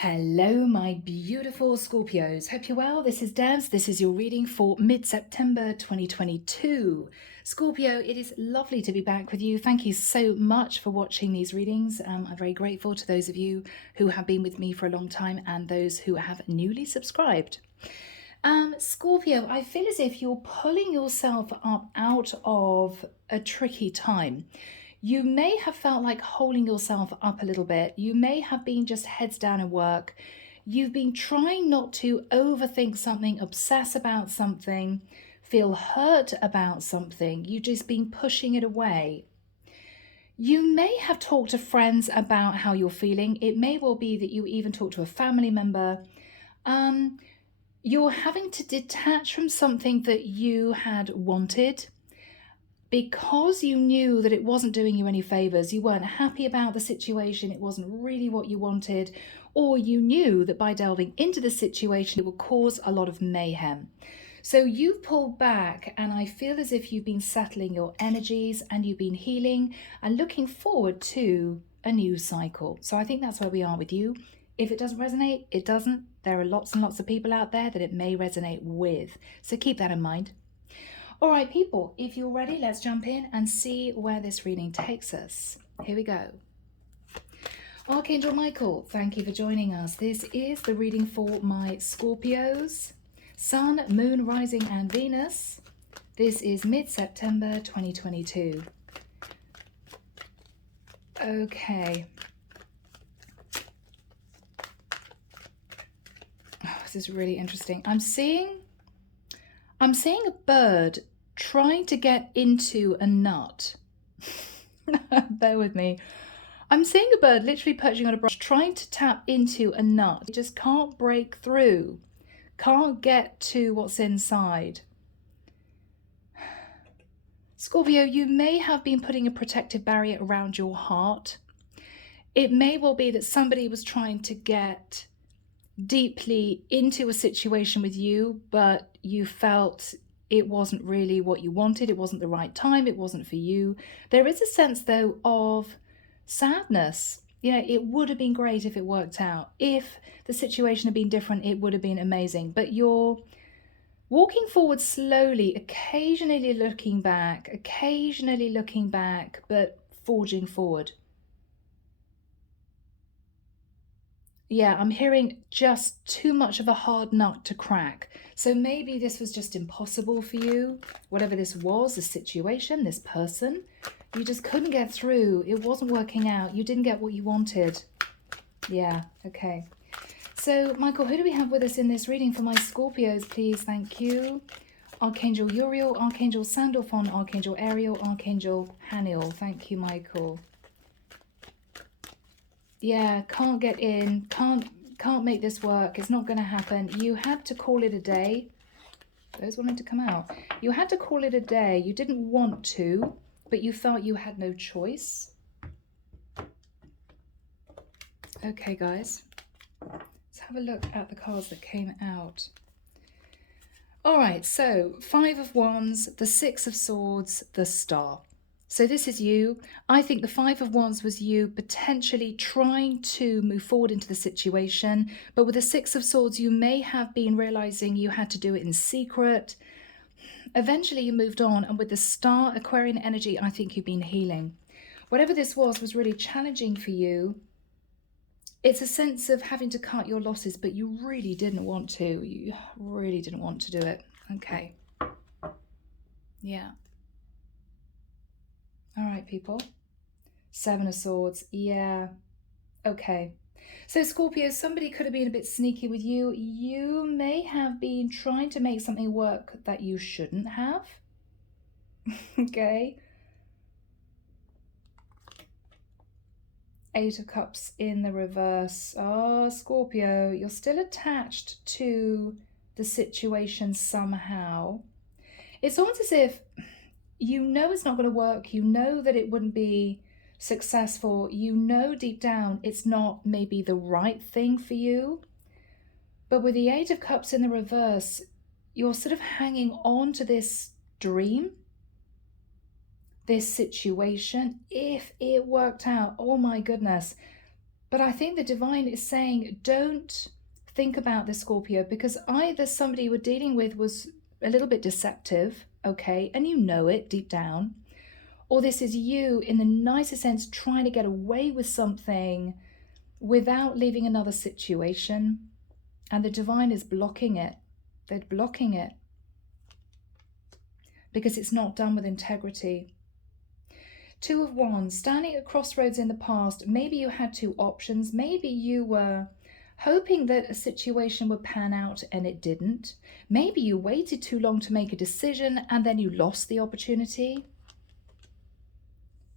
Hello, my beautiful Scorpios. Hope you're well. This is Devs. This is your reading for mid-September 2022. Scorpio, it is lovely to be back with you. Thank you so much for watching these readings. I'm very grateful to those of you who have been with me for a long time and those who have newly subscribed. Scorpio, I feel as if you're pulling yourself up out of a tricky time. You may have felt like holding yourself up a little bit. You may have been just heads down at work. You've been trying not to overthink something, obsess about something, feel hurt about something. You've just been pushing it away. You may have talked to friends about how you're feeling. It may well be that you even talk to a family member. You're having to detach from something that you had wanted because you knew that it wasn't doing you any favors. You weren't happy about the situation. It wasn't really what you wanted, or you knew that by delving into the situation, it would cause a lot of mayhem. So you've pulled back, and I feel as if you've been settling your energies and you've been healing and looking forward to a new cycle. So I think that's where we are with you. If it doesn't resonate, it doesn't. There are lots and lots of people out there that it may resonate with. So keep that in mind. All right, people, if you're ready, let's jump in and see where this reading takes us. Here we go. Archangel Michael, thank you for joining us. This is the reading for my Scorpios, Sun, Moon, Rising, and Venus. This is mid-September 2022. Okay. Oh, this is really interesting. I'm seeing a bird trying to get into a nut. Bear with me. I'm seeing a bird literally perching on a branch trying to tap into a nut. It just can't break through, can't get to what's inside. Scorpio, you may have been putting a protective barrier around your heart. It may well be that somebody was trying to get deeply into a situation with you, but you felt it wasn't really what you wanted. It wasn't the right time. It wasn't for you. There is a sense, though, of sadness. You know, it would have been great if it worked out. If the situation had been different, it would have been amazing. But you're walking forward slowly, occasionally looking back, but forging forward. Yeah, I'm hearing just too much of a hard nut to crack. So maybe this was just impossible for you. Whatever this was, the situation, this person, you just couldn't get through. It wasn't working out. You didn't get what you wanted. Yeah, okay. So, Michael, who do we have with us in this reading for my Scorpios, please? Thank you. Archangel Uriel, Archangel Sandalphon, Archangel Ariel, Archangel Haniel. Thank you, Michael. Yeah, can't get in, can't make this work. It's not going to happen. You had to call it a day. Those wanted to come out. You had to call it a day. You didn't want to, but you felt you had no choice. Okay, guys. Let's have a look at the cards that came out. All right, so 5 of Wands, the 6 of Swords, the Star. So this is you. I think the 5 of Wands was you potentially trying to move forward into the situation. But with the 6 of Swords, you may have been realizing you had to do it in secret. Eventually you moved on. And with the Star, Aquarian energy, I think you've been healing. Whatever this was really challenging for you. It's a sense of having to cut your losses, but you really didn't want to. You really didn't want to do it. Okay. Yeah. All right, people. 7 of Swords. Yeah. Okay. So, Scorpio, somebody could have been a bit sneaky with you. You may have been trying to make something work that you shouldn't have. Okay. 8 of Cups in the reverse. Oh, Scorpio, you're still attached to the situation somehow. It's almost as if you know it's not going to work. You know that it wouldn't be successful. You know deep down it's not maybe the right thing for you. But with the 8 of Cups in the reverse, you're sort of hanging on to this dream, this situation. If it worked out, oh my goodness, But I think the divine is saying, don't think about this, Scorpio, because either somebody you were dealing with was a little bit deceptive, okay, and you know it deep down, or this is you in the nicest sense trying to get away with something without leaving another situation, and the divine is blocking it. They're blocking it because it's not done with integrity. Two of Wands, standing at crossroads in the past. Maybe you had two options. Maybe you were hoping that a situation would pan out and it didn't. Maybe you waited too long to make a decision and then you lost the opportunity.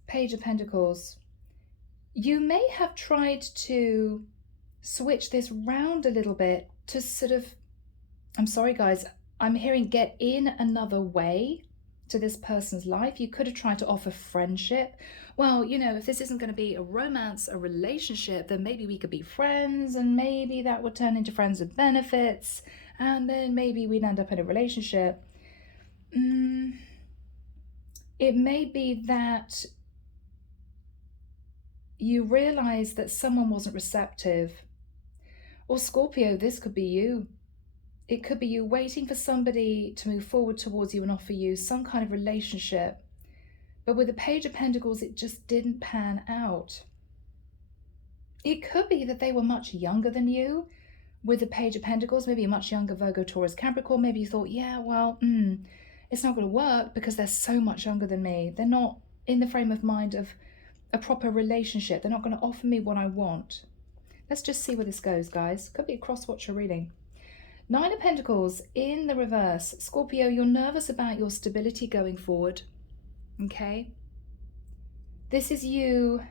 Page of Pentacles. You may have tried to switch this round a little bit to sort of, I'm sorry guys, I'm hearing get in another way to this person's life. You could have tried to offer friendship. Well, you know, if this isn't going to be a romance, a relationship, then maybe we could be friends, and maybe that would turn into friends with benefits, and then maybe we'd end up in a relationship. It may be that you realize that someone wasn't receptive. Or Scorpio, this could be you. It could be you waiting for somebody to move forward towards you and offer you some kind of relationship. But with the Page of Pentacles, it just didn't pan out. It could be that they were much younger than you. With the Page of Pentacles, maybe a much younger Virgo, Taurus, Capricorn. Maybe you thought, yeah, well, it's not going to work because they're so much younger than me. They're not in the frame of mind of a proper relationship. They're not going to offer me what I want. Let's just see where this goes, guys. Could be a cross-watcher reading. Nine of Pentacles in the reverse. Scorpio, you're nervous about your stability going forward. Okay? This is you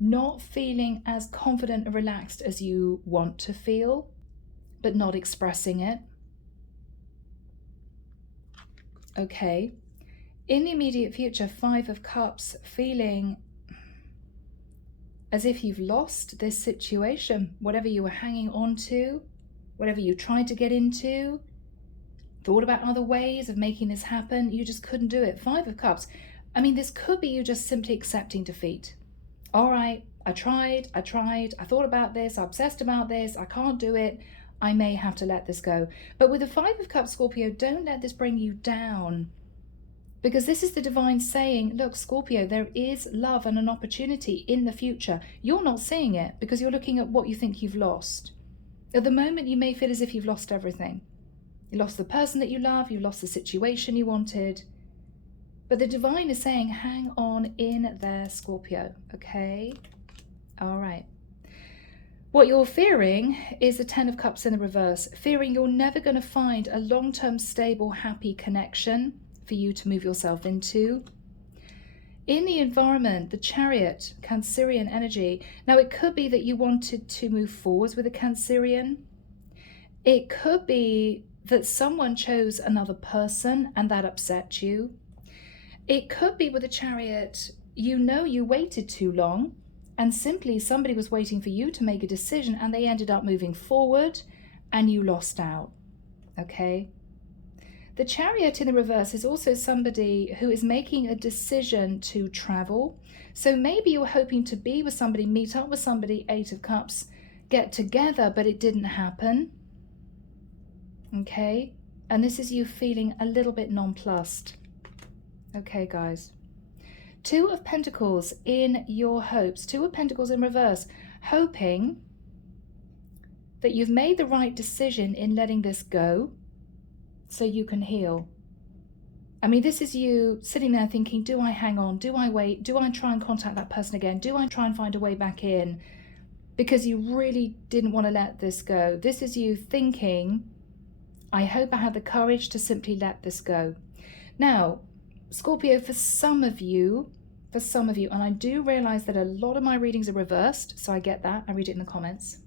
not feeling as confident and relaxed as you want to feel, but not expressing it. Okay. In the immediate future, Five of Cups, feeling as if you've lost this situation, whatever you were hanging on to, whatever you tried to get into, thought about other ways of making this happen, you just couldn't do it. Five of Cups. I mean, this could be you just simply accepting defeat. All right, I tried, I thought about this, I obsessed about this, I can't do it, I may have to let this go. But with the Five of Cups, Scorpio, don't let this bring you down. Because this is the divine saying, look, Scorpio, there is love and an opportunity in the future. You're not seeing it because you're looking at what you think you've lost. At the moment, you may feel as if you've lost everything. You lost the person that you love, you lost the situation you wanted. But the divine is saying, hang on in there, Scorpio, okay? All right. What you're fearing is the Ten of Cups in the reverse, fearing you're never going to find a long-term, stable, happy connection for you to move yourself into. In the environment, the Chariot, Cancerian energy. Now, it could be that you wanted to move forwards with a Cancerian. It could be that someone chose another person and that upset you. It could be with a Chariot, you know you waited too long and simply somebody was waiting for you to make a decision and they ended up moving forward and you lost out, okay? The Chariot in the reverse is also somebody who is making a decision to travel. So maybe you're hoping to be with somebody, meet up with somebody, Eight of Cups, get together, but it didn't happen. Okay? And this is you feeling a little bit nonplussed. Okay, guys. Two of Pentacles in your hopes. Two of Pentacles in reverse. Hoping that you've made the right decision in letting this go, so you can heal. I mean, this is you sitting there thinking, do I hang on? Do I wait? Do I try and contact that person again? Do I try and find a way back in? Because you really didn't want to let this go. This is you thinking, I hope I had the courage to simply let this go. Now, Scorpio, for some of you, and I do realize that a lot of my readings are reversed, so I get that. I read it in the comments.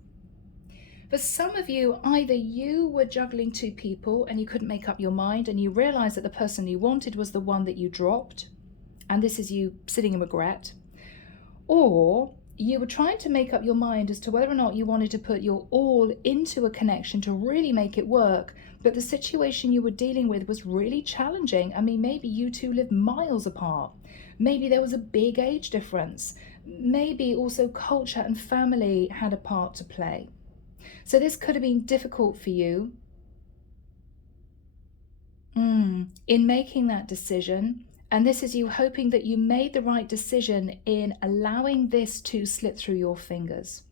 For some of you, either you were juggling two people and you couldn't make up your mind and you realized that the person you wanted was the one that you dropped, and this is you sitting in regret, or you were trying to make up your mind as to whether or not you wanted to put your all into a connection to really make it work, but the situation you were dealing with was really challenging. I mean, maybe you two lived miles apart. Maybe there was a big age difference. Maybe also culture and family had a part to play. So this could have been difficult for you in making that decision. And this is you hoping that you made the right decision in allowing this to slip through your fingers.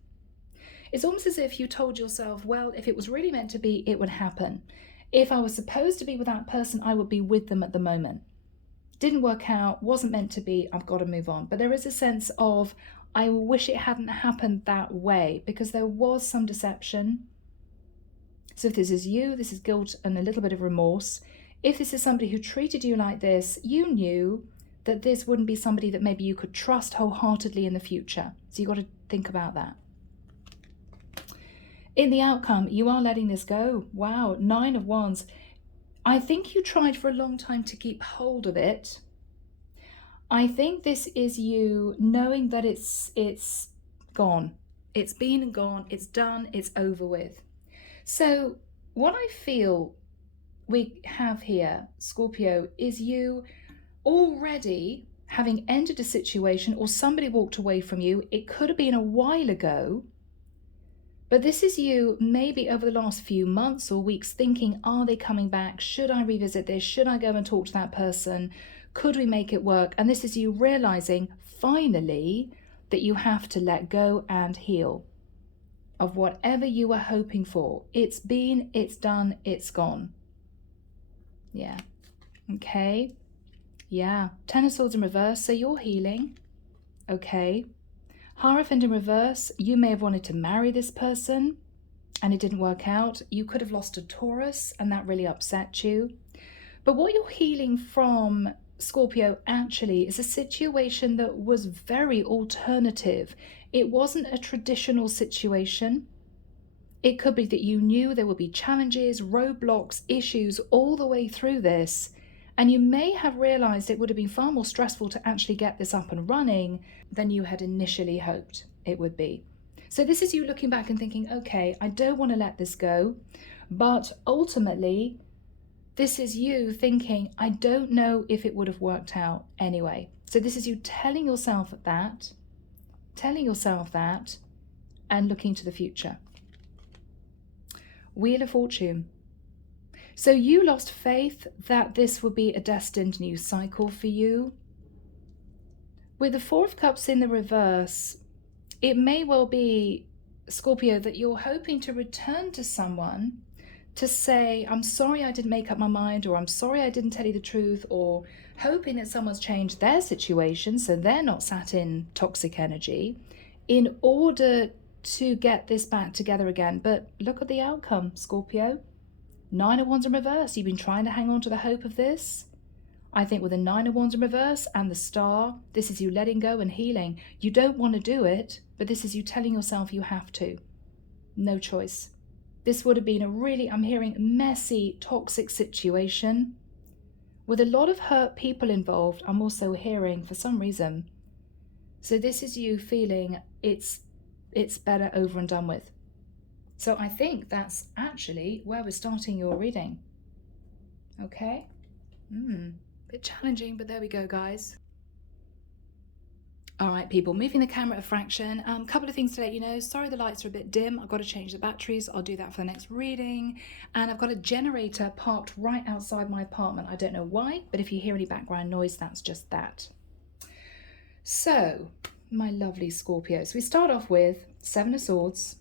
It's almost as if you told yourself, well, if it was really meant to be, it would happen. If I was supposed to be with that person, I would be with them at the moment. Didn't work out, wasn't meant to be, I've got to move on. But there is a sense of, I wish it hadn't happened that way, because there was some deception. So if this is you, this is guilt and a little bit of remorse. If this is somebody who treated you like this, you knew that this wouldn't be somebody that maybe you could trust wholeheartedly in the future. So you've got to think about that. In the outcome, you are letting this go. Wow, 9 of Wands. I think you tried for a long time to keep hold of it. I think this is you knowing that it's gone. It's been and gone, it's done, it's over with. So what I feel we have here, Scorpio, is you already having ended a situation, or somebody walked away from you. It could have been a while ago, but this is you maybe over the last few months or weeks thinking, are they coming back? Should I revisit this? Should I go and talk to that person? Could we make it work? And this is you realizing finally that you have to let go and heal of whatever you were hoping for. It's been, it's done, it's gone. Yeah. Okay. Yeah. 10 of Swords in reverse. So you're healing. Okay. Hierophant in reverse. You may have wanted to marry this person and it didn't work out. You could have lost a Taurus and that really upset you. But what you're healing from, Scorpio, actually is a situation that was very alternative. It wasn't a traditional situation. It could be that you knew there would be challenges, roadblocks, issues all the way through this. And you may have realized it would have been far more stressful to actually get this up and running than you had initially hoped it would be. So this is you looking back and thinking, okay, I don't want to let this go. But ultimately, this is you thinking, I don't know if it would have worked out anyway. So this is you telling yourself that, and looking to the future. Wheel of Fortune. So you lost faith that this would be a destined new cycle for you. With the 4 of Cups in the reverse, it may well be, Scorpio, that you're hoping to return to someone to say, I'm sorry I didn't make up my mind, or I'm sorry I didn't tell you the truth, or hoping that someone's changed their situation so they're not sat in toxic energy in order to get this back together again. But look at the outcome, Scorpio. 9 of Wands in reverse. You've been trying to hang on to the hope of this. I think with the 9 of Wands in reverse and the Star, this is you letting go and healing. You don't want to do it, but this is you telling yourself you have to. No choice. This would have been a really, I'm hearing, messy, toxic situation with a lot of hurt people involved. I'm also hearing for some reason. So this is you feeling it's better over and done with. So I think that's actually where we're starting your reading. Okay? Bit challenging, but there we go, guys. All right, people, moving the camera a fraction. Couple of things to let you know. Sorry, the lights are a bit dim. I've got to change the batteries. I'll do that for the next reading. And I've got a generator parked right outside my apartment. I don't know why, but if you hear any background noise, that's just that. So, my lovely Scorpios, we start off with 7 of Swords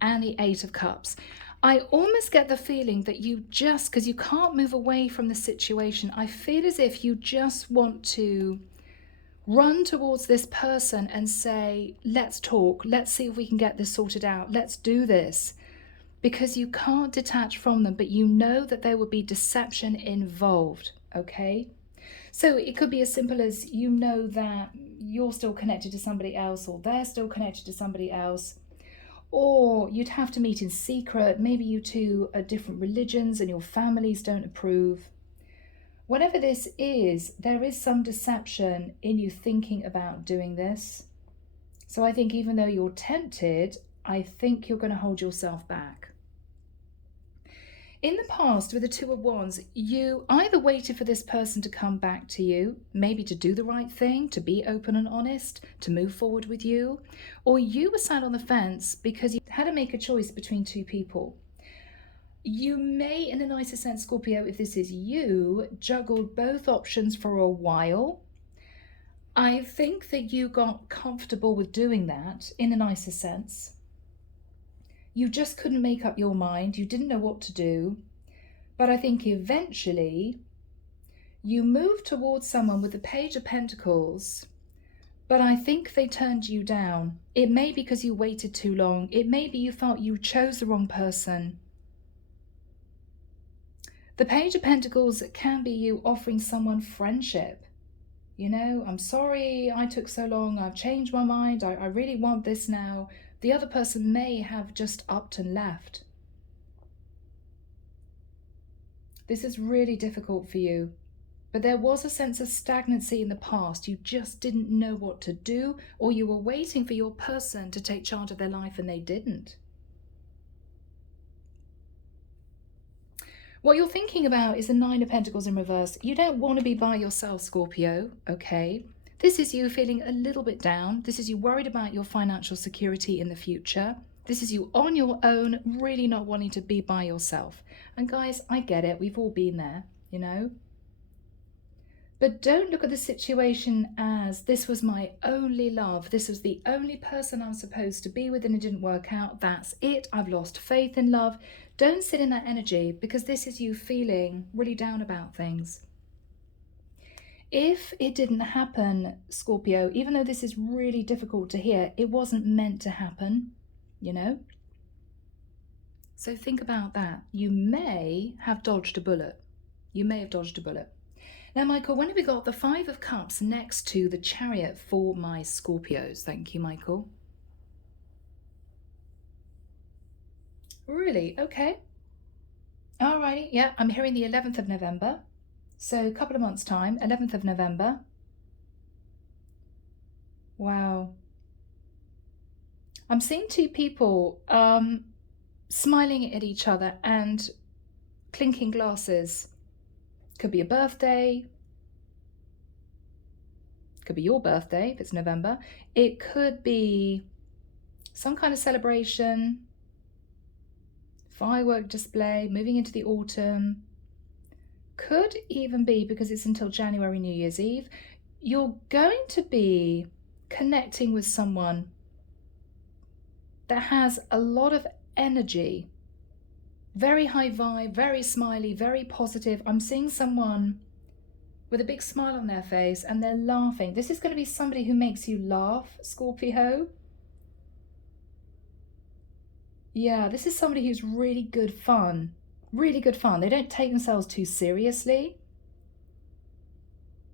and the 8 of Cups. I almost get the feeling that you just, because you can't move away from the situation, I feel as if you just want to run towards this person and say, let's talk, let's see if we can get this sorted out, let's do this. Because you can't detach from them, but you know that there will be deception involved, okay? So it could be as simple as you know that you're still connected to somebody else, or they're still connected to somebody else. Or you'd have to meet in secret. Maybe you two are different religions and your families don't approve. Whatever this is, there is some deception in you thinking about doing this. So I think even though you're tempted, I think you're going to hold yourself back. In the past, with the Two of Wands, you either waited for this person to come back to you, maybe to do the right thing, to be open and honest, to move forward with you, or you were sat on the fence because you had to make a choice between two people. You may, in the nicest sense, Scorpio, if this is you, juggled both options for a while. I think that you got comfortable with doing that in the nicest sense. You just couldn't make up your mind. You didn't know what to do. But I think eventually you moved towards someone with the Page of Pentacles, but I think they turned you down. It may be because you waited too long. It may be you felt you chose the wrong person. The Page of Pentacles can be you offering someone friendship. You know, I'm sorry I took so long. I've changed my mind. I really want this now. The other person may have just upped and left. This is really difficult for you. But there was a sense of stagnancy in the past. You just didn't know what to do, or you were waiting for your person to take charge of their life and they didn't. What you're thinking about is the Nine of Pentacles in reverse. You don't want to be by yourself, Scorpio, okay? This is you feeling a little bit down. This is you worried about your financial security in the future. This is you on your own, really not wanting to be by yourself. And guys, I get it. We've all been there, you know. But don't look at the situation as this was my only love. This was the only person I was supposed to be with and it didn't work out. That's it. I've lost faith in love. Don't sit in that energy because this is you feeling really down about things. If it didn't happen, Scorpio, even though this is really difficult to hear, it wasn't meant to happen, you know? So think about that. You may have dodged a bullet. You may have dodged a bullet. Now, Michael, when have we got the Five of Cups next to the Chariot for my Scorpios? Thank you, Michael. Really? Okay. Alrighty. Yeah, I'm hearing the 11th of November. So a couple of months' time, 11th of November. Wow. I'm seeing two people smiling at each other and clinking glasses. Could be a birthday. Could be your birthday if it's November. It could be some kind of celebration, firework display, moving into the autumn. Could even be, because it's until January, New Year's Eve, you're going to be connecting with someone that has a lot of energy, very high vibe, very smiley, very positive. I'm seeing someone with a big smile on their face and they're laughing. This is going to be somebody who makes you laugh, Scorpio. Yeah, this is somebody who's really good fun. Really good fun. They don't take themselves too seriously.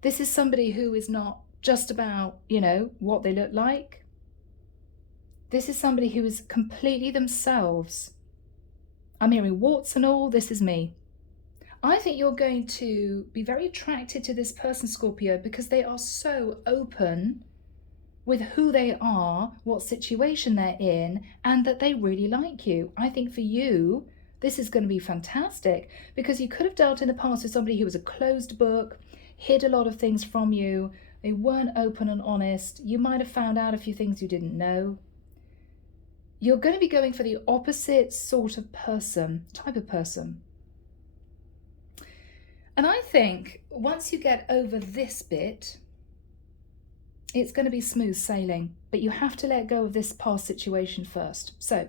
This is somebody who is not just about, you know, what they look like. This is somebody who is completely themselves. I'm hearing warts and all, this is me. I think you're going to be very attracted to this person, Scorpio, because they are so open with who they are, what situation they're in, and that they really like you. I think for you, this is going to be fantastic because you could have dealt in the past with somebody who was a closed book, hid a lot of things from you. They weren't open and honest. You might have found out a few things you didn't know. You're going to be going for the opposite sort of person, type of person. And I think once you get over this bit, it's going to be smooth sailing, but you have to let go of this past situation first. So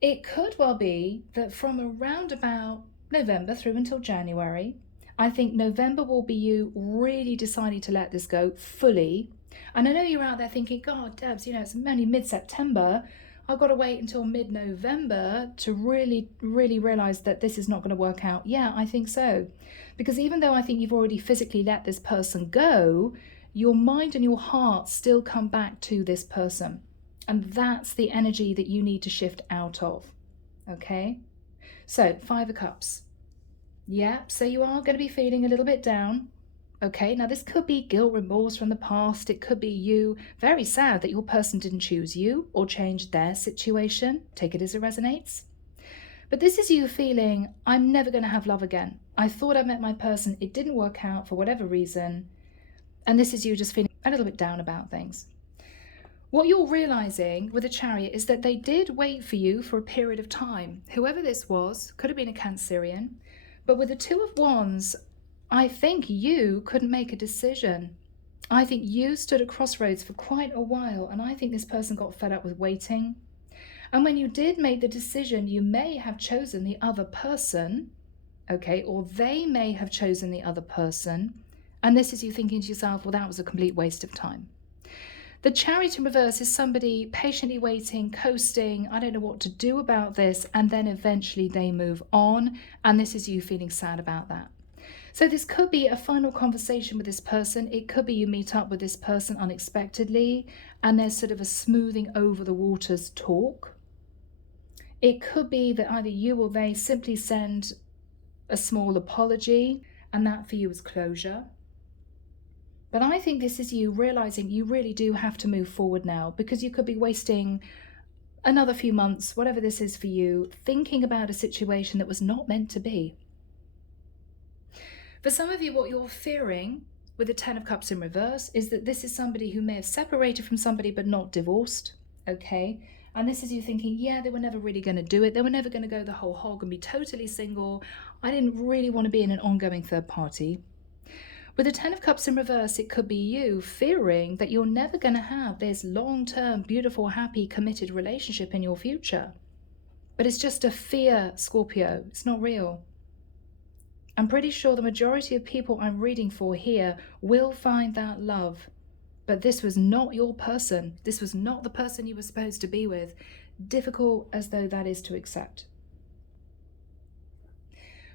it could well be that from around about November through until January, I think November will be you really deciding to let this go fully. And I know you're out there thinking, God, Debs, you know, it's only mid-September. I've got to wait until mid-November to really realize that this is not going to work out. Yeah, I think so. Because even though I think you've already physically let this person go, your mind and your heart still come back to this person. And that's the energy that you need to shift out of. Okay? So, Five of Cups. Yeah, so you are going to be feeling a little bit down. Okay, now this could be guilt, remorse from the past. It could be you very sad that your person didn't choose you or change their situation. Take it as it resonates. But this is you feeling, I'm never going to have love again. I thought I met my person. It didn't work out for whatever reason. And this is you just feeling a little bit down about things. What you're realizing with the Chariot is that they did wait for you for a period of time. Whoever this was, could have been a Cancerian. But with the Two of Wands, I think you couldn't make a decision. I think you stood at crossroads for quite a while, and I think this person got fed up with waiting. And when you did make the decision, you may have chosen the other person, okay, or they may have chosen the other person. And this is you thinking to yourself, well, that was a complete waste of time. The Chariot in reverse is somebody patiently waiting, coasting, I don't know what to do about this, and then eventually they move on, and this is you feeling sad about that. So this could be a final conversation with this person. It could be you meet up with this person unexpectedly, and there's sort of a smoothing over the waters talk. It could be that either you or they simply send a small apology, and that for you is closure. But I think this is you realizing you really do have to move forward now, because you could be wasting another few months, whatever this is for you, thinking about a situation that was not meant to be. For some of you, what you're fearing with the Ten of Cups in reverse is that this is somebody who may have separated from somebody but not divorced, okay? And this is you thinking, yeah, they were never really going to do it. They were never going to go the whole hog and be totally single. I didn't really want to be in an ongoing third party. With the Ten of Cups in reverse, it could be you fearing that you're never going to have this long-term, beautiful, happy, committed relationship in your future. But it's just a fear, Scorpio. It's not real. I'm pretty sure the majority of people I'm reading for here will find that love. But this was not your person. This was not the person you were supposed to be with. Difficult as though that is to accept.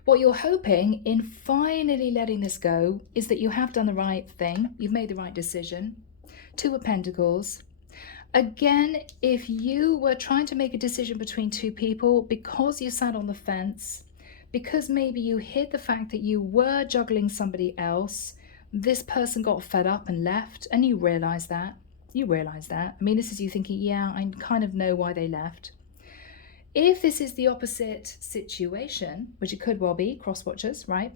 What you're hoping in finally letting this go is that you have done the right thing. You've made the right decision. Two of Pentacles. Again, if you were trying to make a decision between two people because you sat on the fence, because maybe you hid the fact that you were juggling somebody else, this person got fed up and left, and you realize that. You realize that. I mean, this is you thinking, yeah, I kind of know why they left. If this is the opposite situation, which it could well be, cross watchers, right?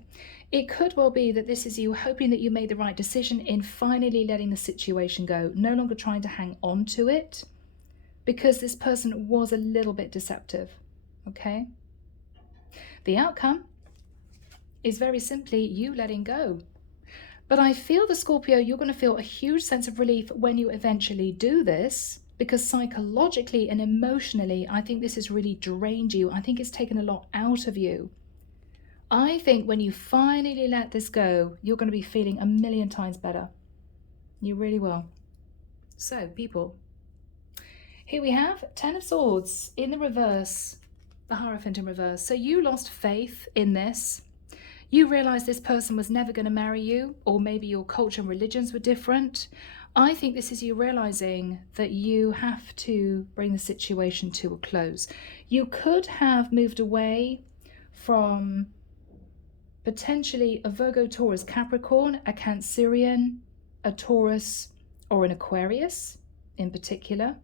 It could well be that this is you hoping that you made the right decision in finally letting the situation go, no longer trying to hang on to it, because this person was a little bit deceptive, okay? The outcome is very simply you letting go. But I feel the Scorpio, you're going to feel a huge sense of relief when you eventually do this, because psychologically and emotionally, I think this has really drained you. I think it's taken a lot out of you. I think when you finally let this go, you're going to be feeling a million times better. You really will. So, people, here we have Ten of Swords in the reverse, the Hierophant in reverse. So you lost faith in this. You realized this person was never going to marry you, or maybe your culture and religions were different. I think this is you realizing that you have to bring the situation to a close. You could have moved away from potentially a Virgo, Taurus, Capricorn, a Cancerian, a Taurus, or an Aquarius in particular.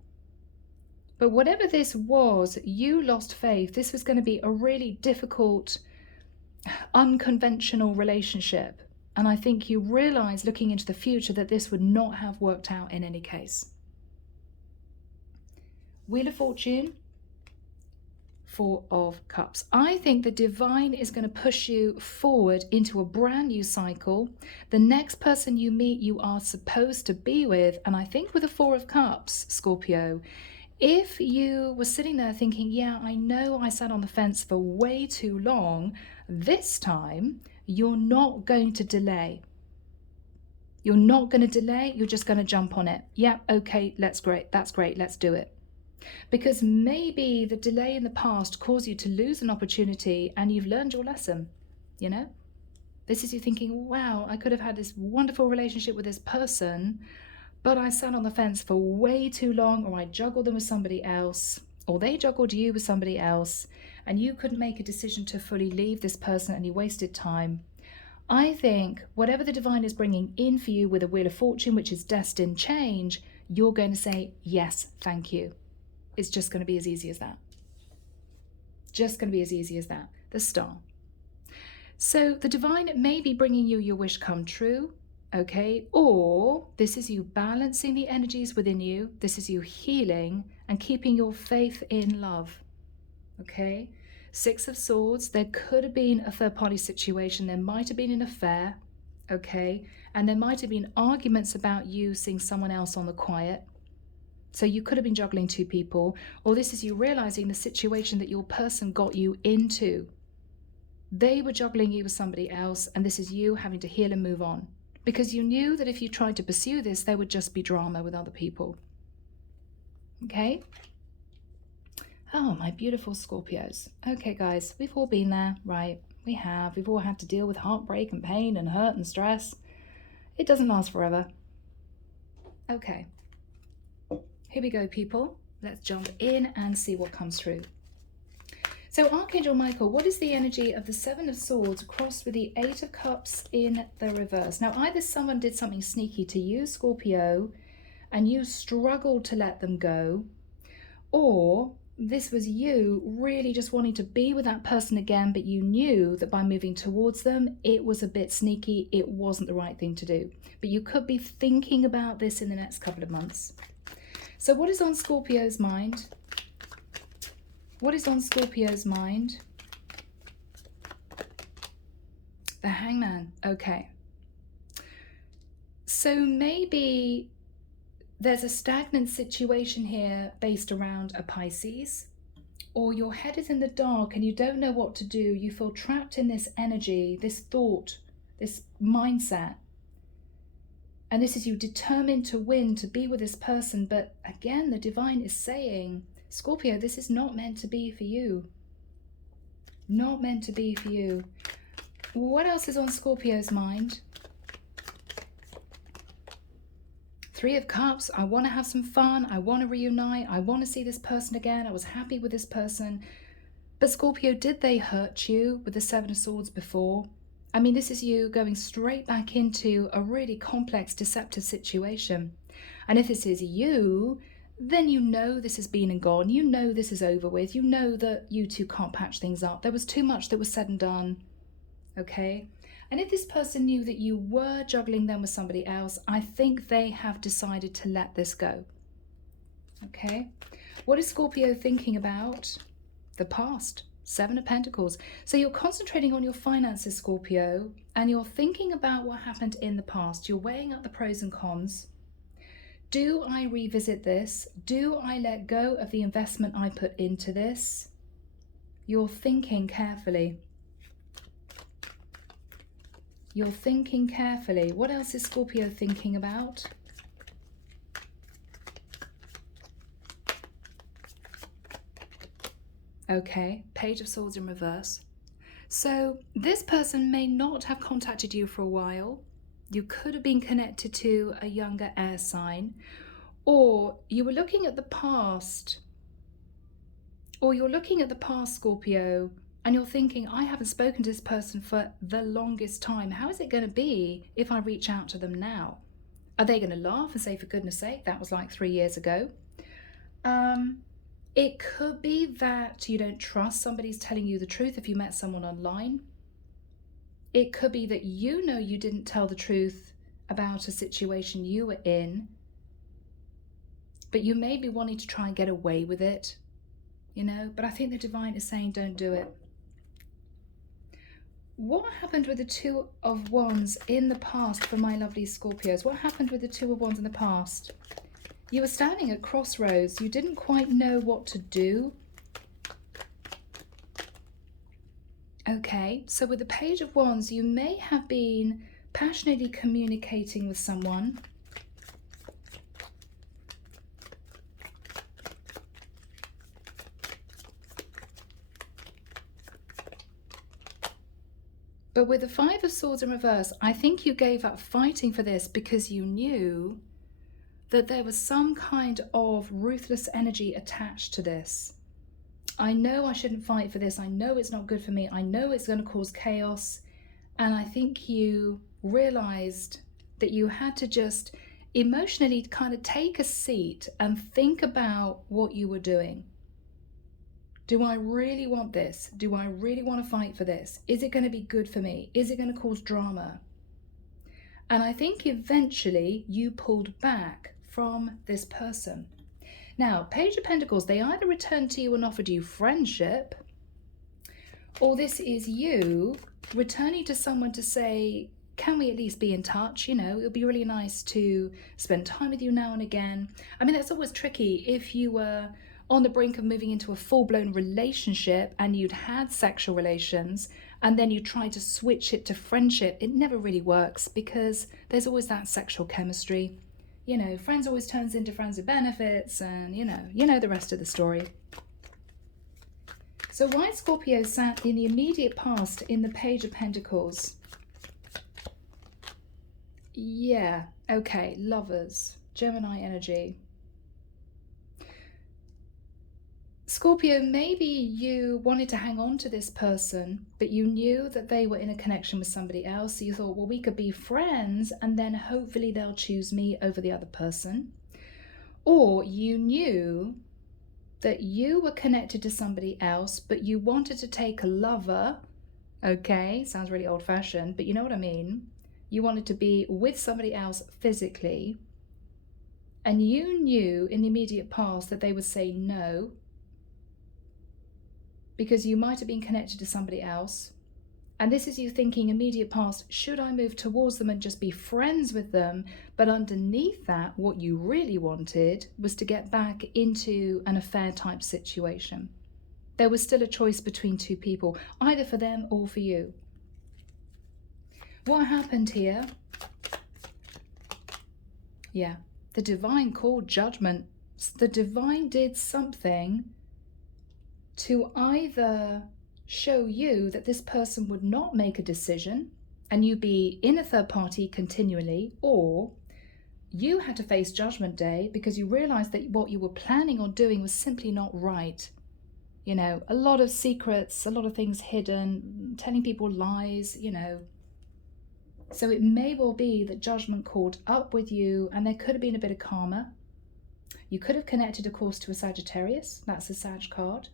But whatever this was, you lost faith. This was going to be a really difficult, unconventional relationship. And I think you realize looking into the future that this would not have worked out in any case. Wheel of Fortune, Four of Cups. I think the divine is going to push you forward into a brand new cycle. The next person you meet, you are supposed to be with. And I think with the Four of Cups, Scorpio, if you were sitting there thinking, yeah, I know I sat on the fence for way too long, this time you're not going to delay. You're not going to delay. You're just going to jump on it. Yeah, okay, that's great. Let's do it. Because maybe the delay in the past caused you to lose an opportunity and you've learned your lesson, you know? This is you thinking, wow, I could have had this wonderful relationship with this person, but I sat on the fence for way too long, or I juggled them with somebody else, or they juggled you with somebody else, and you couldn't make a decision to fully leave this person and you wasted time. I think whatever the divine is bringing in for you with a Wheel of Fortune, which is destined change, you're going to say, yes, thank you. It's just going to be as easy as that. just going to be as easy as that. The Star. So the divine may be bringing you your wish come true, okay? Or this is you balancing the energies within you. This is you healing and keeping your faith in love, okay? Six of Swords, there could have been a third-party situation. There might have been an affair, okay? And there might have been arguments about you seeing someone else on the quiet. So you could have been juggling two people, or this is you realizing the situation that your person got you into. They were juggling you with somebody else, and this is you having to heal and move on. Because you knew that if you tried to pursue this, there would just be drama with other people. Okay? Oh, my beautiful Scorpios. Okay, guys, we've all been there, right? We have. We've all had to deal with heartbreak and pain and hurt and stress. It doesn't last forever. Okay. Here we go, people. Let's jump in and see what comes through. So Archangel Michael, what is the energy of the Seven of Swords crossed with the Eight of Cups in the reverse? Now, either someone did something sneaky to you, Scorpio, and you struggled to let them go, or this was you really just wanting to be with that person again, but you knew that by moving towards them, it was a bit sneaky. It wasn't the right thing to do. But you could be thinking about this in the next couple of months. So what is on Scorpio's mind? What is on Scorpio's mind? The Hangman. Okay. So maybe there's a stagnant situation here based around a Pisces, or your head is in the dark and you don't know what to do. You feel trapped in this energy, this thought, this mindset. And this is you determined to win, to be with this person. But again, the divine is saying, Scorpio, this is not meant to be for you. Not meant to be for you. What else is on Scorpio's mind? Three of Cups. I want to have some fun. I want to reunite. I want to see this person again. I was happy with this person. But Scorpio, did they hurt you with the Seven of Swords before? I mean, this is you going straight back into a really complex, deceptive situation. And if this is you, then you know this has been and gone. You know this is over with. You know that you two can't patch things up. There was too much that was said and done. Okay? And if this person knew that you were juggling them with somebody else, I think they have decided to let this go. Okay? What is Scorpio thinking about? The past. Seven of Pentacles. So you're concentrating on your finances, Scorpio, and you're thinking about what happened in the past. You're weighing up the pros and cons. Do I revisit this? Do I let go of the investment I put into this? You're thinking carefully. You're thinking carefully. What else is Scorpio thinking about? Okay, Page of Swords in reverse. So this person may not have contacted you for a while. You could have been connected to a younger air sign, or you were looking at the past, or you're looking at the past, Scorpio, and you're thinking, I haven't spoken to this person for the longest time. How is it going to be if I reach out to them now? Are they going to laugh and say, for goodness sake, that was like 3 years ago? It could be that you don't trust somebody's telling you the truth if you met someone online. It could be that you know you didn't tell the truth about a situation you were in, but you may be wanting to try and get away with it, you know, but I think the divine is saying don't do it. What happened with the Two of Wands in the past for my lovely Scorpios? What happened with the Two of Wands in the past? You were standing at crossroads. You didn't quite know what to do. Okay, so with the Page of Wands, you may have been passionately communicating with someone. But with the Five of Swords in reverse, I think you gave up fighting for this because you knew that there was some kind of ruthless energy attached to this. I know I shouldn't fight for this. I know it's not good for me. I know it's going to cause chaos. And I think you realized that you had to just emotionally kind of take a seat and think about what you were doing. Do I really want this? Do I really want to fight for this? Is it going to be good for me? Is it going to cause drama? And I think eventually you pulled back from this person. Now, Page of Pentacles, they either returned to you and offered you friendship, or this is you returning to someone to say, can we at least be in touch? You know, it would be really nice to spend time with you now and again. I mean, that's always tricky if you were on the brink of moving into a full-blown relationship and you'd had sexual relations and then you try to switch it to friendship. It never really works because there's always that sexual chemistry. You know, friends always turns into friends with benefits, and you know the rest of the story. So why Scorpio sat in the immediate past in the Page of Pentacles? Yeah, okay, lovers, Gemini energy. Scorpio, maybe you wanted to hang on to this person, but you knew that they were in a connection with somebody else. So you thought, well, we could be friends and then hopefully they'll choose me over the other person. Or you knew that you were connected to somebody else, but you wanted to take a lover. Okay, sounds really old-fashioned, but you know what I mean. You wanted to be with somebody else physically, and you knew in the immediate past that they would say no, because you might have been connected to somebody else. And this is you thinking immediate past, should I move towards them and just be friends with them? But underneath that, what you really wanted was to get back into an affair type situation. There was still a choice between two people, either for them or for you. What happened here? Yeah, the divine called judgment. The divine did something to either show you that this person would not make a decision and you be in a third party continually, or you had to face Judgment Day because you realized that what you were planning on doing was simply not right. You know, a lot of secrets, a lot of things hidden, telling people lies, you know. So it may well be that judgment caught up with you and there could have been a bit of karma. You could have connected, of course, to a Sagittarius. That's a Sag card.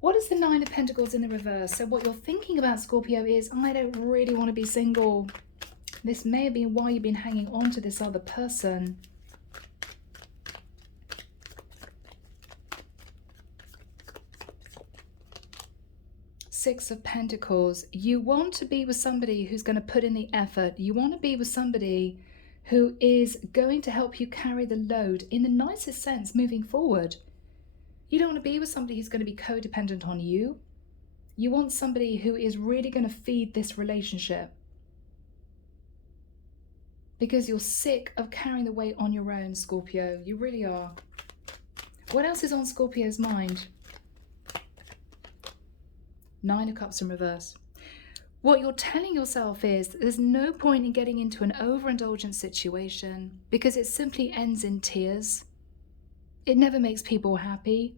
What is the Nine of Pentacles in the reverse? So what you're thinking about, Scorpio, is I don't really want to be single. This may have been why you've been hanging on to this other person. Six of Pentacles. You want to be with somebody who's going to put in the effort. You want to be with somebody who is going to help you carry the load in the nicest sense moving forward. You don't want to be with somebody who's going to be codependent on you. You want somebody who is really going to feed this relationship, because you're sick of carrying the weight on your own, Scorpio. You really are. What else is on Scorpio's mind? Nine of Cups in reverse. What you're telling yourself is that there's no point in getting into an overindulgent situation because it simply ends in tears. It never makes people happy.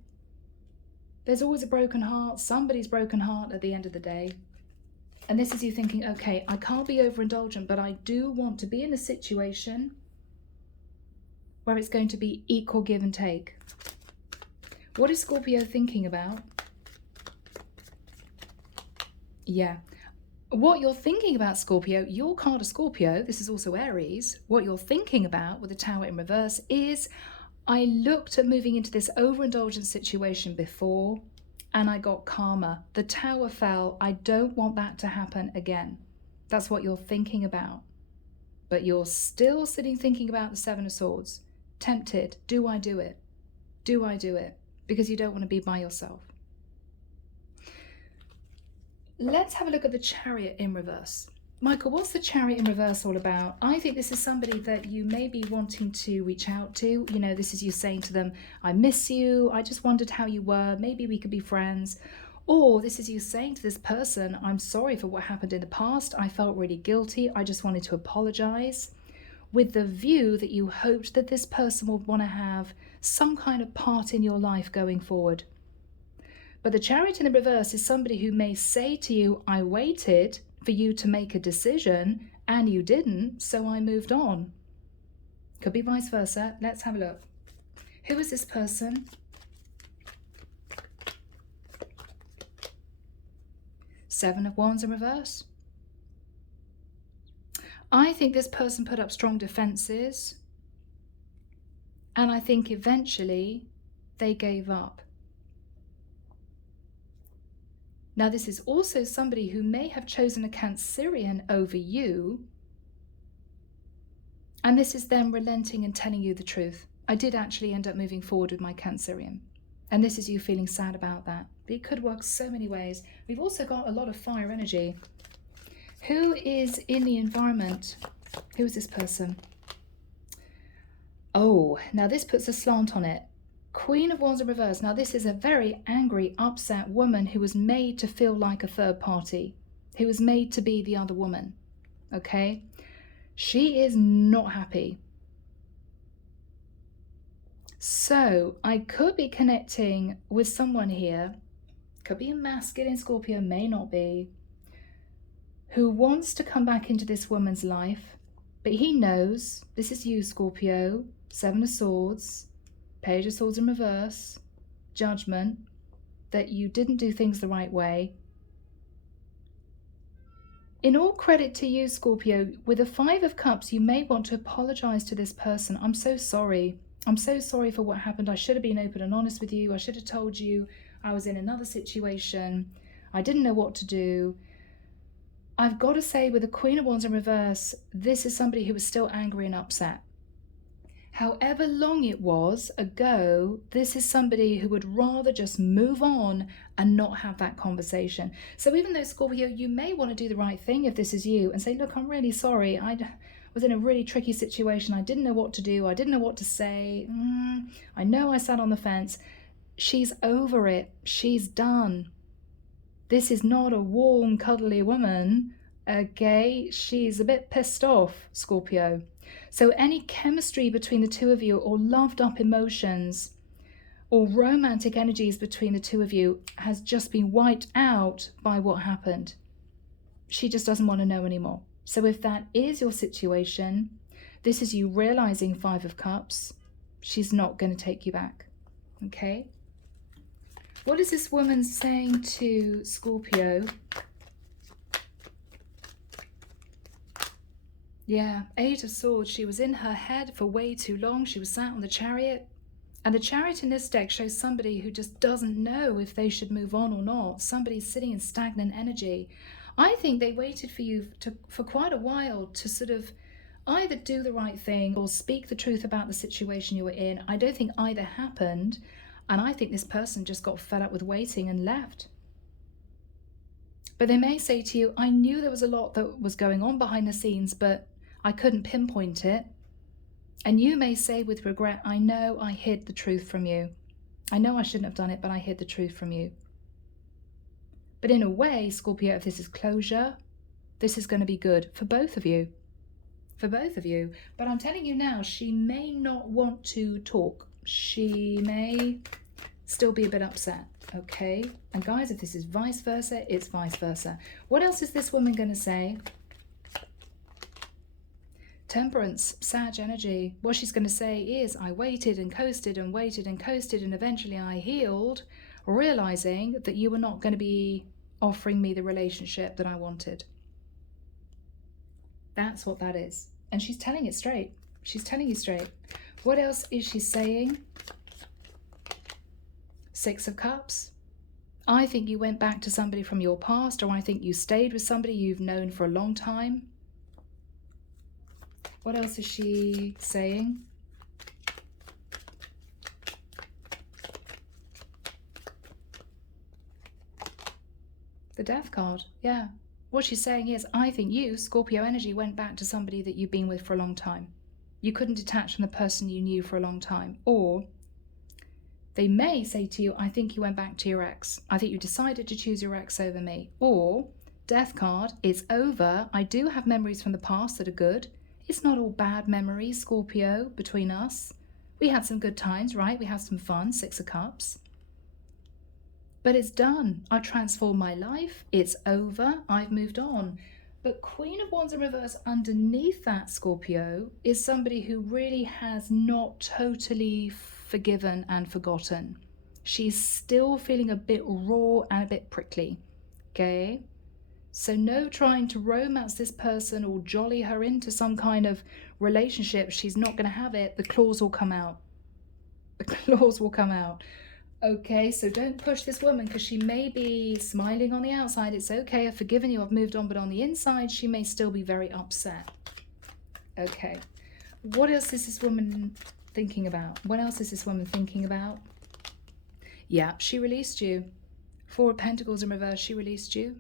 There's always a broken heart, somebody's broken heart at the end of the day. And this is you thinking, okay, I can't be overindulgent, but I do want to be in a situation where it's going to be equal give and take. What is Scorpio thinking about? Yeah. What you're thinking about, Scorpio, your card of Scorpio, this is also Aries, what you're thinking about with the Tower in reverse is, I looked at moving into this overindulgent situation before and I got karma. The Tower fell. I don't want that to happen again. That's what you're thinking about. But you're still sitting thinking about the Seven of Swords. Tempted. Do I do it? Do I do it? Because you don't want to be by yourself. Let's have a look at the Chariot in reverse. Michael, what's the Chariot in reverse all about? I think this is somebody that you may be wanting to reach out to. You know, this is you saying to them, I miss you. I just wondered how you were. Maybe we could be friends. Or this is you saying to this person, I'm sorry for what happened in the past. I felt really guilty. I just wanted to apologize, with the view that you hoped that this person would want to have some kind of part in your life going forward. But the Chariot in the reverse is somebody who may say to you, I waited for you to make a decision and you didn't, so I moved on. Could be vice versa. Let's have a look. Who is this person? Seven of Wands in reverse. I think this person put up strong defenses, and I think eventually they gave up. Now, this is also somebody who may have chosen a Cancerian over you, and this is them relenting and telling you the truth. I did actually end up moving forward with my Cancerian, and this is you feeling sad about that. But it could work so many ways. We've also got a lot of fire energy. Who is in the environment? Who is this person? Oh, now this puts a slant on it. Queen of Wands in reverse. Now this is a very angry, upset woman who was made to feel like a third party, who was made to be the other woman, okay? She is not happy. So I could be connecting with someone here, could be a masculine Scorpio, may not be, who wants to come back into this woman's life, but he knows, this is you, Scorpio, Seven of Swords, Page of Swords in reverse, Judgment, that you didn't do things the right way. In all credit to you, Scorpio, with the Five of Cups, you may want to apologize to this person. I'm so sorry. I'm so sorry for what happened. I should have been open and honest with you. I should have told you I was in another situation. I didn't know what to do. I've got to say, with the Queen of Wands in reverse, this is somebody who was still angry and upset. However long it was ago, this is somebody who would rather just move on and not have that conversation. So even though, Scorpio, you may want to do the right thing if this is you and say, look, I'm really sorry. I was in a really tricky situation. I didn't know what to do. I didn't know what to say. I know I sat on the fence. She's over it. She's done. This is not a warm, cuddly woman, okay? She's a bit pissed off, Scorpio. So any chemistry between the two of you, or loved up emotions or romantic energies between the two of you, has just been wiped out by what happened. She just doesn't want to know anymore. So if that is your situation, this is you realizing Five of Cups. She's not going to take you back, okay? What is this woman saying to Scorpio? Yeah, Eight of Swords. She was in her head for way too long. She was sat on the Chariot. And the Chariot in this deck shows somebody who just doesn't know if they should move on or not. Somebody's sitting in stagnant energy. I think they waited for you for quite a while to sort of either do the right thing or speak the truth about the situation you were in. I don't think either happened. And I think this person just got fed up with waiting and left. But they may say to you, I knew there was a lot that was going on behind the scenes, but I couldn't pinpoint it. And you may say with regret, I know I hid the truth from you. I know I shouldn't have done it, but I hid the truth from you. But in a way, Scorpio, if this is closure, this is going to be good for both of you. For both of you. But I'm telling you now, she may not want to talk. She may still be a bit upset, okay? And guys, if this is vice versa, it's vice versa. What else is this woman going to say? Temperance, Sag energy. What she's going to say is, I waited and coasted and waited and coasted, and eventually I healed, realizing that you were not going to be offering me the relationship that I wanted. That's what that is. And she's telling it straight. She's telling you straight. What else is she saying? Six of Cups. I think you went back to somebody from your past, or I think you stayed with somebody you've known for a long time. What else is she saying? The Death card, yeah. What she's saying is, I think you, Scorpio energy, went back to somebody that you've been with for a long time. You couldn't detach from the person you knew for a long time. Or they may say to you, I think you went back to your ex. I think you decided to choose your ex over me. Or, Death card, it's over. I do have memories from the past that are good. It's not all bad memories, Scorpio, between us. We had some good times, right? We had some fun, Six of Cups. But it's done. I transformed my life. It's over. I've moved on. But Queen of Wands in reverse underneath that, Scorpio, is somebody who really has not totally forgiven and forgotten. She's still feeling a bit raw and a bit prickly, okay? So no trying to romance this person or jolly her into some kind of relationship. She's not going to have it. The claws will come out. The claws will come out. Okay, so don't push this woman, because she may be smiling on the outside. It's okay, I've forgiven you, I've moved on, but on the inside, she may still be very upset. Okay, what else is this woman thinking about? What else is this woman thinking about? Yeah, she released you. Four of Pentacles in reverse, she released you.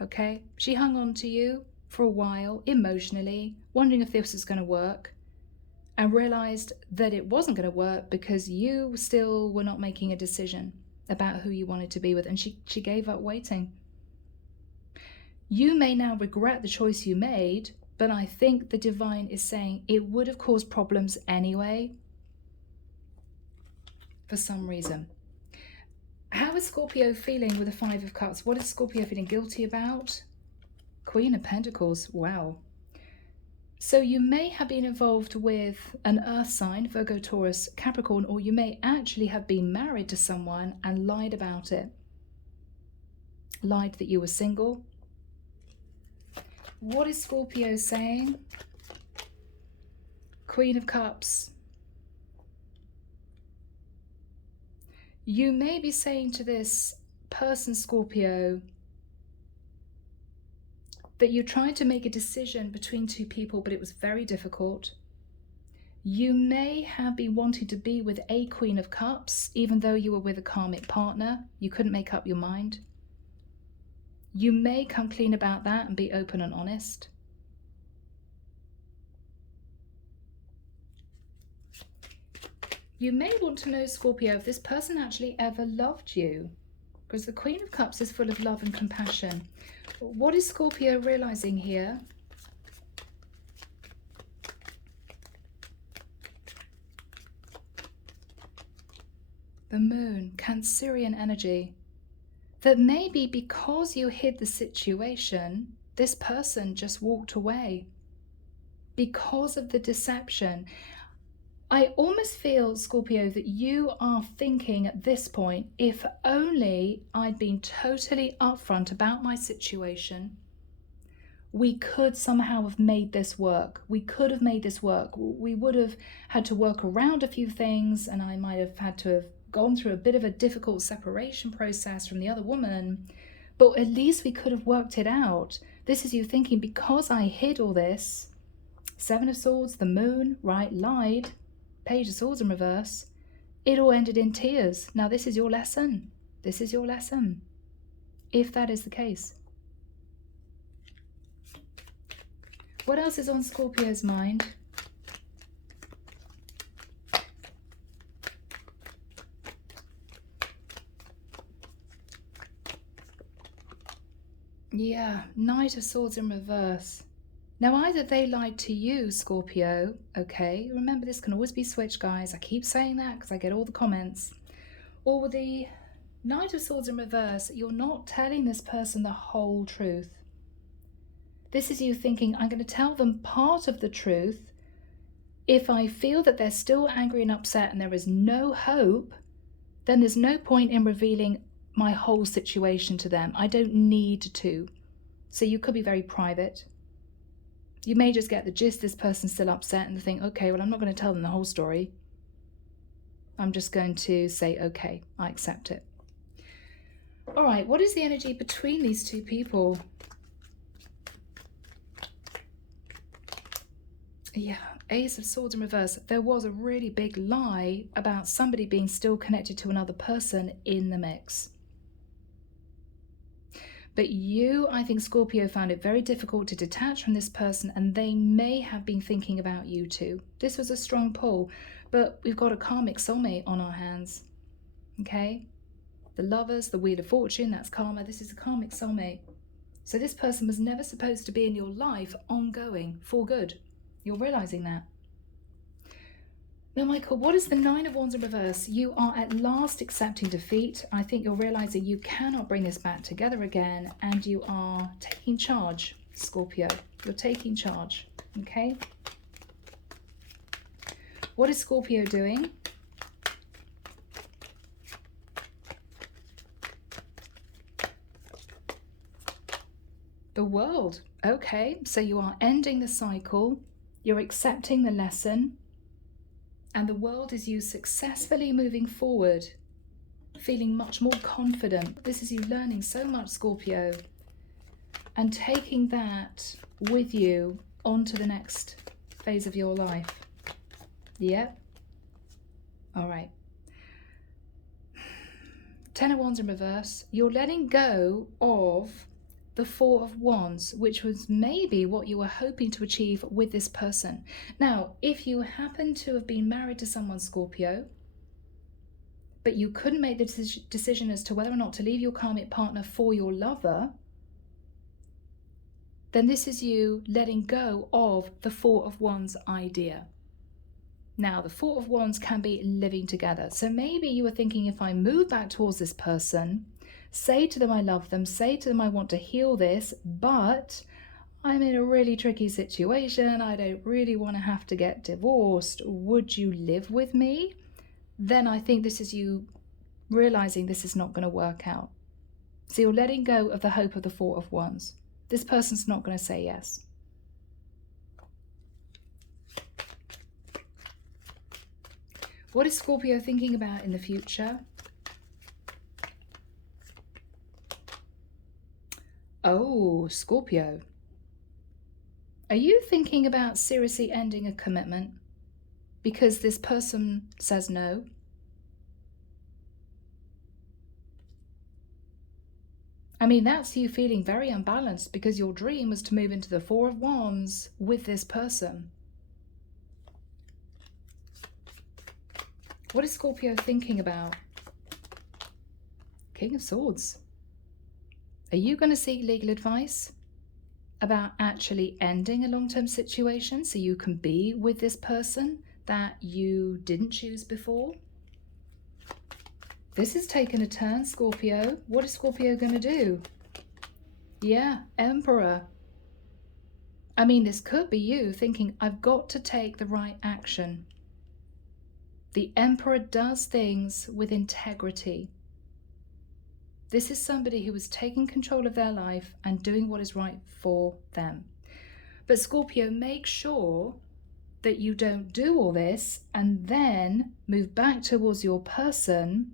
Okay, she hung on to you for a while, emotionally, wondering if this was going to work, and realized that it wasn't going to work because you still were not making a decision about who you wanted to be with, and she gave up waiting. You may now regret the choice you made, but I think the divine is saying it would have caused problems anyway for some reason. How is Scorpio feeling with the Five of Cups? What is Scorpio feeling guilty about? Queen of Pentacles. Wow. So you may have been involved with an earth sign, Virgo, Taurus, Capricorn, or you may actually have been married to someone and lied about it. Lied that you were single. What is Scorpio saying? Queen of Cups. You may be saying to this person, Scorpio, that you tried to make a decision between two people, but it was very difficult. You may have been wanting to be with a Queen of Cups, even though you were with a karmic partner. You couldn't make up your mind. You may come clean about that and be open and honest. You may want to know, Scorpio, if this person actually ever loved you, because the Queen of Cups is full of love and compassion. What is Scorpio realizing here? The Moon, Cancerian energy. That maybe because you hid the situation, this person just walked away. Because of the deception. I almost feel, Scorpio, that you are thinking at this point, if only I'd been totally upfront about my situation, we could somehow have made this work. We could have made this work. We would have had to work around a few things, and I might have had to have gone through a bit of a difficult separation process from the other woman, but at least we could have worked it out. This is you thinking, because I hid all this, Seven of Swords, the Moon, right, lied, Page of Swords in reverse, it all ended in tears. Now this is your lesson. This is your lesson, if that is the case. What else is on Scorpio's mind? Yeah, Knight of Swords in reverse. Now, either they lied to you, Scorpio, okay? Remember, this can always be switched, guys. I keep saying that because I get all the comments. Or with the Knight of Swords in reverse, you're not telling this person the whole truth. This is you thinking, I'm going to tell them part of the truth. If I feel that they're still angry and upset and there is no hope, then there's no point in revealing my whole situation to them. I don't need to. So you could be very private. You may just get the gist, this person's still upset, and think, okay, well, I'm not going to tell them the whole story. I'm just going to say, okay, I accept it. All right, what is the energy between these two people? Yeah, Ace of Swords in reverse. There was a really big lie about somebody being still connected to another person in the mix. But you, I think, Scorpio, found it very difficult to detach from this person, and they may have been thinking about you too. This was a strong pull, but we've got a karmic soulmate on our hands, okay? The Lovers, the Wheel of Fortune, that's karma. This is a karmic soulmate. So this person was never supposed to be in your life ongoing, for good. You're realizing that. Now, Michael, what is the Nine of Wands in reverse? You are at last accepting defeat. I think you're realizing you cannot bring this back together again, and you are taking charge, Scorpio. You're taking charge, okay? What is Scorpio doing? The World. Okay, so you are ending the cycle, you're accepting the lesson, and the World is you successfully moving forward, feeling much more confident. This is you learning so much, Scorpio, and taking that with you onto the next phase of your life. Yep. All right. Ten of Wands in reverse. You're letting go of the Four of Wands, which was maybe what you were hoping to achieve with this person. Now, if you happen to have been married to someone, Scorpio, but you couldn't make the decision as to whether or not to leave your karmic partner for your lover, then this is you letting go of the Four of Wands idea. Now, the Four of Wands can be living together. So maybe you were thinking, if I move back towards this person, say to them I love them, say to them I want to heal this, but I'm in a really tricky situation, I don't really want to have to get divorced, would you live with me? Then I think this is you realizing this is not going to work out. So you're letting go of the hope of the Four of Wands. This person's not going to say yes. What is Scorpio thinking about in the future? Oh, Scorpio. Are you thinking about seriously ending a commitment because this person says no? I mean, that's you feeling very unbalanced because your dream was to move into the Four of Wands with this person. What is Scorpio thinking about? King of Swords. Are you going to seek legal advice about actually ending a long-term situation so you can be with this person that you didn't choose before? This has taken a turn, Scorpio. What is Scorpio going to do? Yeah, Emperor. I mean, this could be you thinking, I've got to take the right action. The Emperor does things with integrity. This is somebody who is taking control of their life and doing what is right for them. But Scorpio, make sure that you don't do all this and then move back towards your person.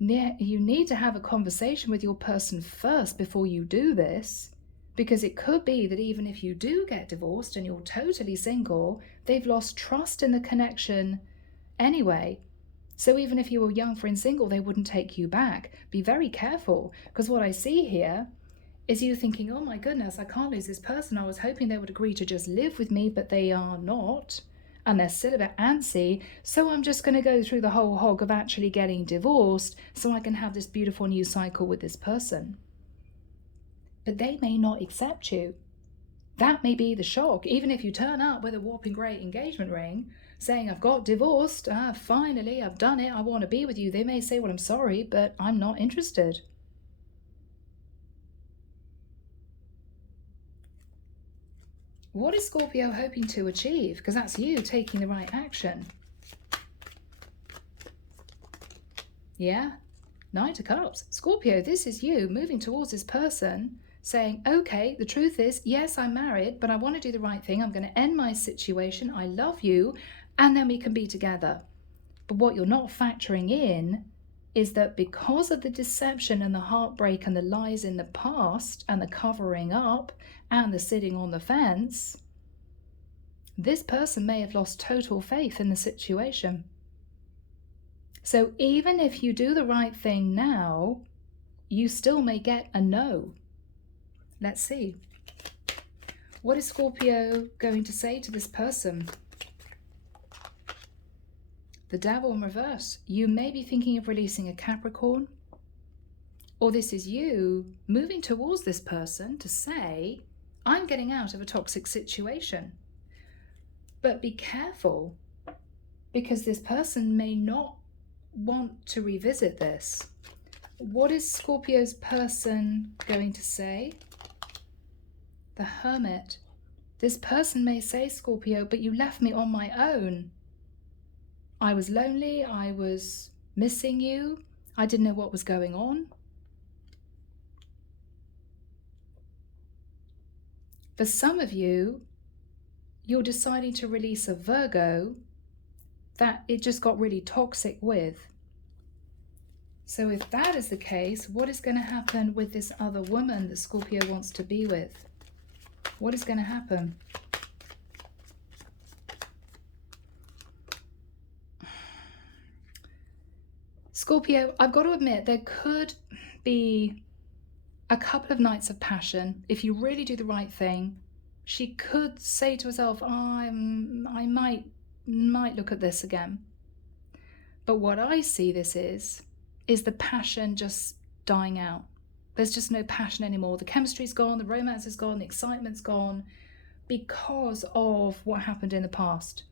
You need to have a conversation with your person first before you do this, because it could be that even if you do get divorced and you're totally single, they've lost trust in the connection anyway. So even if you were young, free and single, they wouldn't take you back. Be very careful, because what I see here is you thinking, oh my goodness, I can't lose this person. I was hoping they would agree to just live with me, but they are not. And they're still a bit antsy. So I'm just going to go through the whole hog of actually getting divorced so I can have this beautiful new cycle with this person. But they may not accept you. That may be the shock. Even if you turn up with a whopping great engagement ring, saying, I've got divorced, finally, I've done it, I want to be with you. They may say, well, I'm sorry, but I'm not interested. What is Scorpio hoping to achieve? Because that's you taking the right action. Yeah, Knight of Cups. Scorpio, this is you moving towards this person, saying, okay, the truth is, yes, I'm married, but I want to do the right thing. I'm going to end my situation. I love you. And then we can be together. But what you're not factoring in is that because of the deception and the heartbreak and the lies in the past and the covering up and the sitting on the fence, this person may have lost total faith in the situation. So even if you do the right thing now, you still may get a no. Let's see. What is Scorpio going to say to this person? The Devil in reverse. You may be thinking of releasing a Capricorn, or this is you moving towards this person to say, I'm getting out of a toxic situation. But be careful, because this person may not want to revisit this. What is Scorpio's person going to say? The Hermit. This person may say, Scorpio, but you left me on my own. I was lonely, I was missing you, I didn't know what was going on. For some of you, you're deciding to release a Virgo that it just got really toxic with. So if that is the case, what is going to happen with this other woman that Scorpio wants to be with? What is going to happen? Scorpio, I've got to admit, there could be a couple of nights of passion. If you really do the right thing, she could say to herself, I might look at this again. But what I see this is the passion just dying out. There's just no passion anymore. The chemistry's gone, the romance is gone, the excitement's gone because of what happened in the past.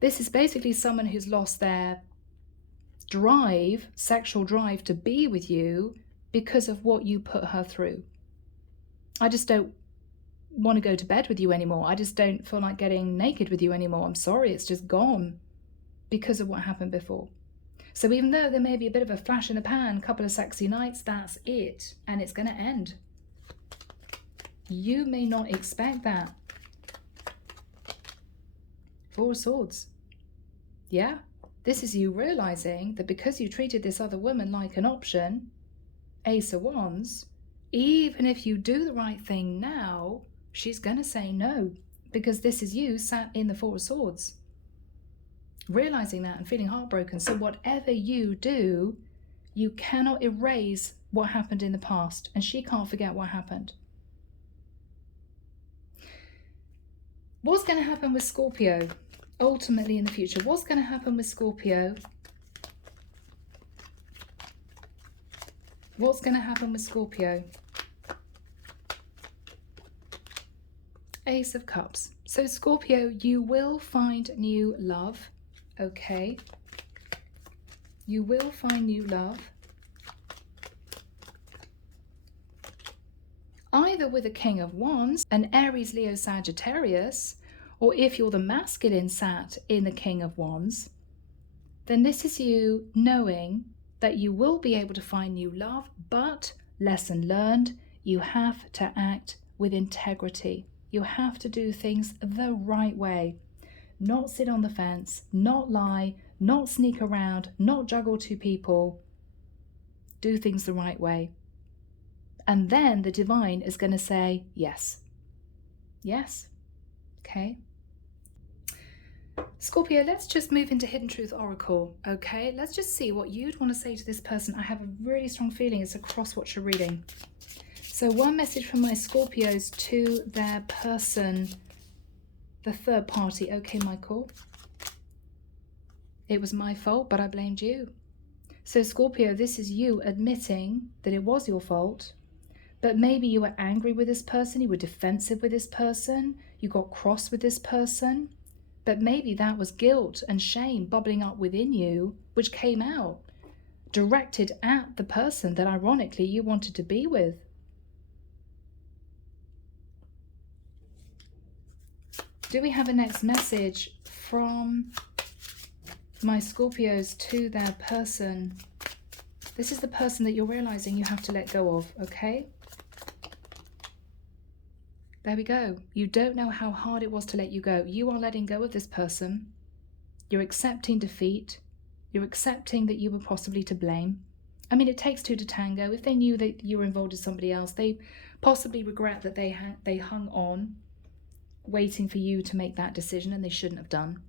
This is basically someone who's lost their drive, sexual drive to be with you because of what you put her through. I just don't want to go to bed with you anymore. I just don't feel like getting naked with you anymore. I'm sorry, it's just gone because of what happened before. So even though there may be a bit of a flash in the pan, a couple of sexy nights, that's it. And it's going to end. You may not expect that. Four of Swords. Yeah. This is you realizing that because you treated this other woman like an option, Ace of Wands, even if you do the right thing now, she's going to say no. Because this is you sat in the Four of Swords. Realizing that and feeling heartbroken. So whatever you do, you cannot erase what happened in the past, and she can't forget what happened. What's going to happen with Scorpio ultimately in the future? What's going to happen with Scorpio? What's going to happen with Scorpio? Ace of Cups. So Scorpio, you will find new love. Okay, you will find new love, either with a King of Wands, an Aries, Leo, Sagittarius, or if you're the masculine sat in the King of Wands, then this is you knowing that you will be able to find new love, but lesson learned, you have to act with integrity. You have to do things the right way. Not sit on the fence, not lie, not sneak around, not juggle two people. Do things the right way. And then the divine is going to say yes. Yes. Okay. Scorpio, let's just move into Hidden Truth Oracle. Okay, let's just see what you'd want to say to this person. I have a really strong feeling it's a cross-watcher reading. So one message from my Scorpios to their person, the third party. Okay, Michael. It was my fault, but I blamed you. So Scorpio, this is you admitting that it was your fault, but maybe you were angry with this person, you were defensive with this person, you got cross with this person, but maybe that was guilt and shame bubbling up within you, which came out, directed at the person that ironically you wanted to be with. Do we have a next message from my Scorpios to their person? This is the person that you're realizing you have to let go of, okay? There we go. You don't know how hard it was to let you go. You are letting go of this person. You're accepting defeat. You're accepting that you were possibly to blame. I mean, it takes two to tango. If they knew that you were involved with somebody else, they possibly regret that they hung on, waiting for you to make that decision, and they shouldn't have done.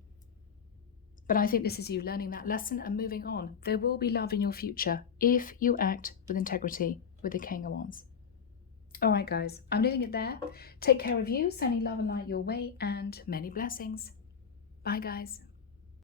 But I think this is you learning that lesson and moving on. There will be love in your future if you act with integrity with the King of Wands. All right, guys, I'm leaving it there. Take care of you, sending love and light your way, and many blessings. Bye, guys.